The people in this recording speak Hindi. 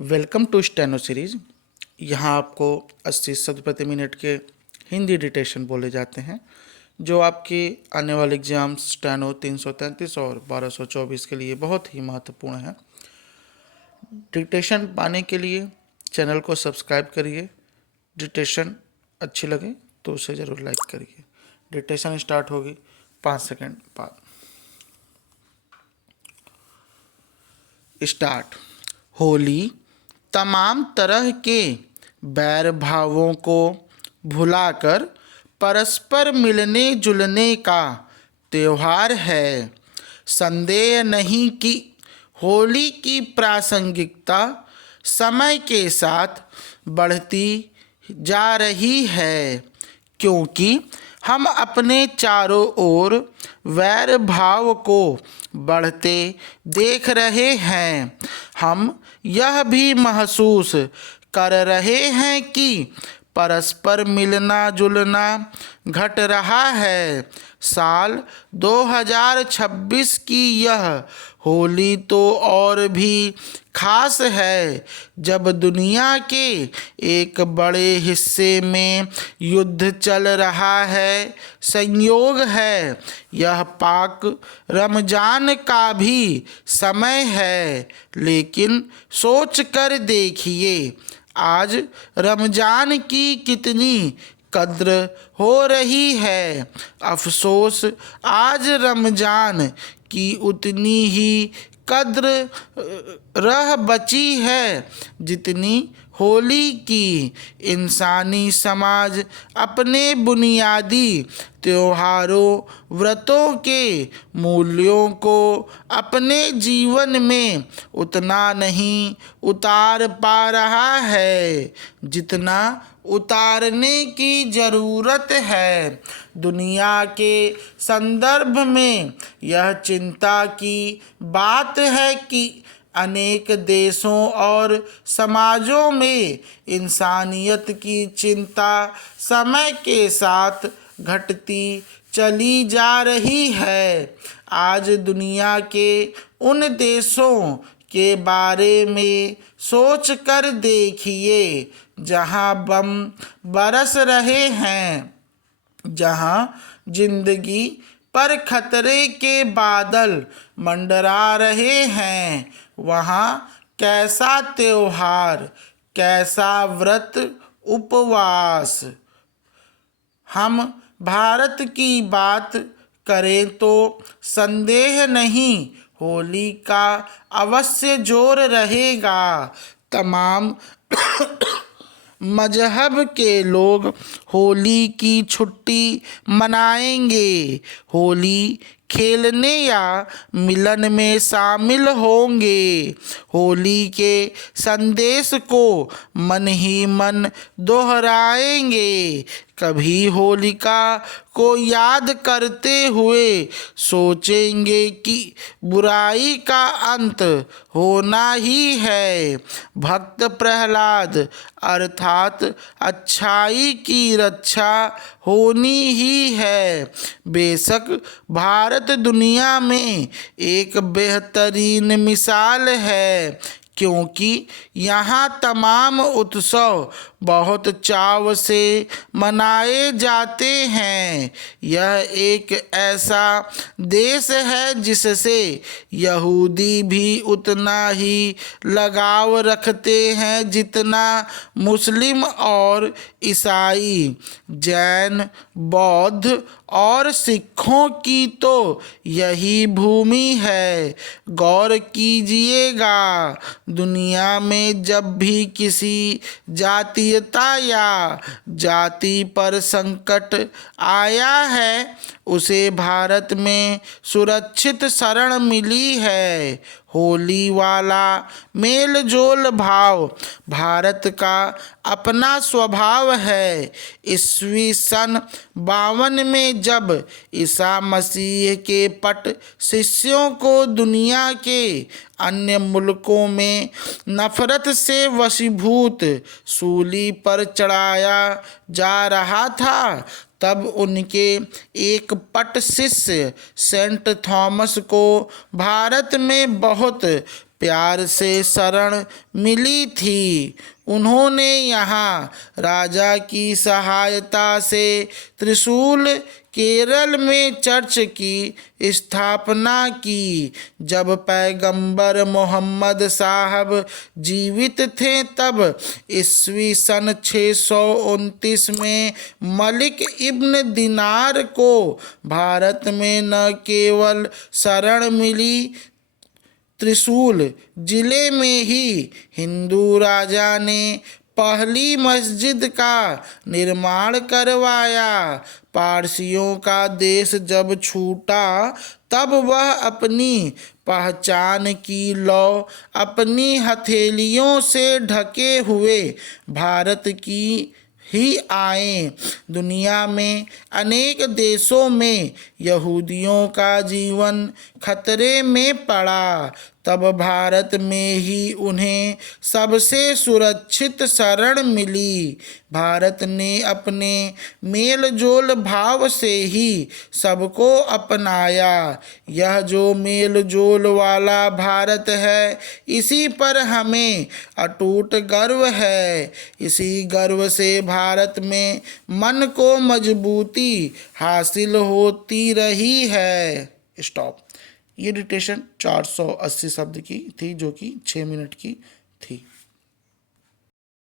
Welcome to steno series. यहाँ आपको 80 शब्द प्रति मिनट के हिंदी डिक्टेशन बोले जाते हैं जो आपके आने वाले एग्जाम स्टेनो 333 और 1224 के लिए बहुत ही महत्वपूर्ण है। डिक्टेशन पाने के लिए चैनल को सब्सक्राइब करिए। डिक्टेशन अच्छी लगे तो उसे ज़रूर लाइक करिए। डिक्टेशन स्टार्ट होगी 5 सेकंड बाद। स्टार्ट। होली तमाम तरह के बैर भावों को भुलाकर परस्पर मिलने जुलने का त्योहार है। संदेह नहीं कि होली की प्रासंगिकता समय के साथ बढ़ती जा रही है, क्योंकि हम अपने चारों ओर वैर भाव को बढ़ते देख रहे हैं। हम यह भी महसूस कर रहे हैं कि परस्पर मिलना जुलना घट रहा है। साल 2026 की यह होली तो और भी खास है, जब दुनिया के एक बड़े हिस्से में युद्ध चल रहा है। संयोग है यह पाक रमजान का भी समय है, लेकिन सोच कर देखिए आज रमजान की कितनी कद्र हो रही है। अफसोस आज रमजान की उतनी ही कद्र रह बची है जितनी होली की। इंसानी समाज अपने बुनियादी त्योहारों व्रतों के मूल्यों को अपने जीवन में उतना नहीं उतार पा रहा है जितना उतारने की ज़रूरत है। दुनिया के संदर्भ में यह चिंता की बात है कि अनेक देशों और समाजों में इंसानियत की चिंता समय के साथ घटती चली जा रही है। आज दुनिया के उन देशों के बारे में सोच कर देखिए जहां बम बरस रहे हैं, जहां जिंदगी पर खतरे के बादल मंडरा रहे हैं। वहाँ कैसा त्योहार, कैसा व्रत उपवास। हम भारत की बात करें तो संदेह नहीं होली का अवश्य जोर रहेगा। तमाम मजहब के लोग होली की छुट्टी मनाएंगे, होली खेलने या मिलन में शामिल होंगे। होली के संदेश को मन ही मन दोहराएंगे। कभी होलिका को याद करते हुए सोचेंगे कि बुराई का अंत होना ही है। भक्त प्रहलाद अर्थात अच्छाई की रक्षा होनी ही है। बेशक भारत दुनिया में एक बेहतरीन मिसाल है, क्योंकि यहाँ तमाम उत्सव बहुत चाव से मनाए जाते हैं। यह एक ऐसा देश है जिससे यहूदी भी उतना ही लगाव रखते हैं जितना मुस्लिम और ईसाई, जैन, बौद्ध और सिखों की तो यही भूमि है। गौर कीजिएगा, दुनिया में जब भी किसी जातीयता या जाति पर संकट आया है, उसे भारत में सुरक्षित शरण मिली है। होली वाला मेल जोल भाव भारत का अपना स्वभाव है। ईस्वी सन 52 में जब ईसा मसीह के पट शिष्यों को दुनिया के अन्य मुल्कों में नफरत से वशीभूत सूली पर चढ़ाया जा रहा था, तब उनके एक पट शिष्य सेंट थॉमस को भारत में बहुत प्यार से शरण मिली थी। उन्होंने यहाँ राजा की सहायता से त्रिशूल केरल में चर्च की स्थापना की। जब पैगंबर मोहम्मद साहब जीवित थे तब ईस्वी सन 629 में मलिक इब्न दिनार को भारत में न केवल शरण मिली, त्रिशूल जिले में ही हिंदू राजा ने पहली मस्जिद का निर्माण करवाया। पारसियों का देश जब छूटा तब वह अपनी पहचान की लौ अपनी हथेलियों से ढके हुए भारत की ही आए। दुनिया में अनेक देशों में यहूदियों का जीवन खतरे में पड़ा, तब भारत में ही उन्हें सबसे सुरक्षित शरण मिली। भारत ने अपने मेल जोल भाव से ही सबको अपनाया। यह जो मेल जोल वाला भारत है, इसी पर हमें अटूट गर्व है। इसी गर्व से भारत में मन को मजबूती हासिल होती रही है। स्टॉप। ये डिक्टेशन 480 शब्द की थी, जो कि 6 मिनट की थी।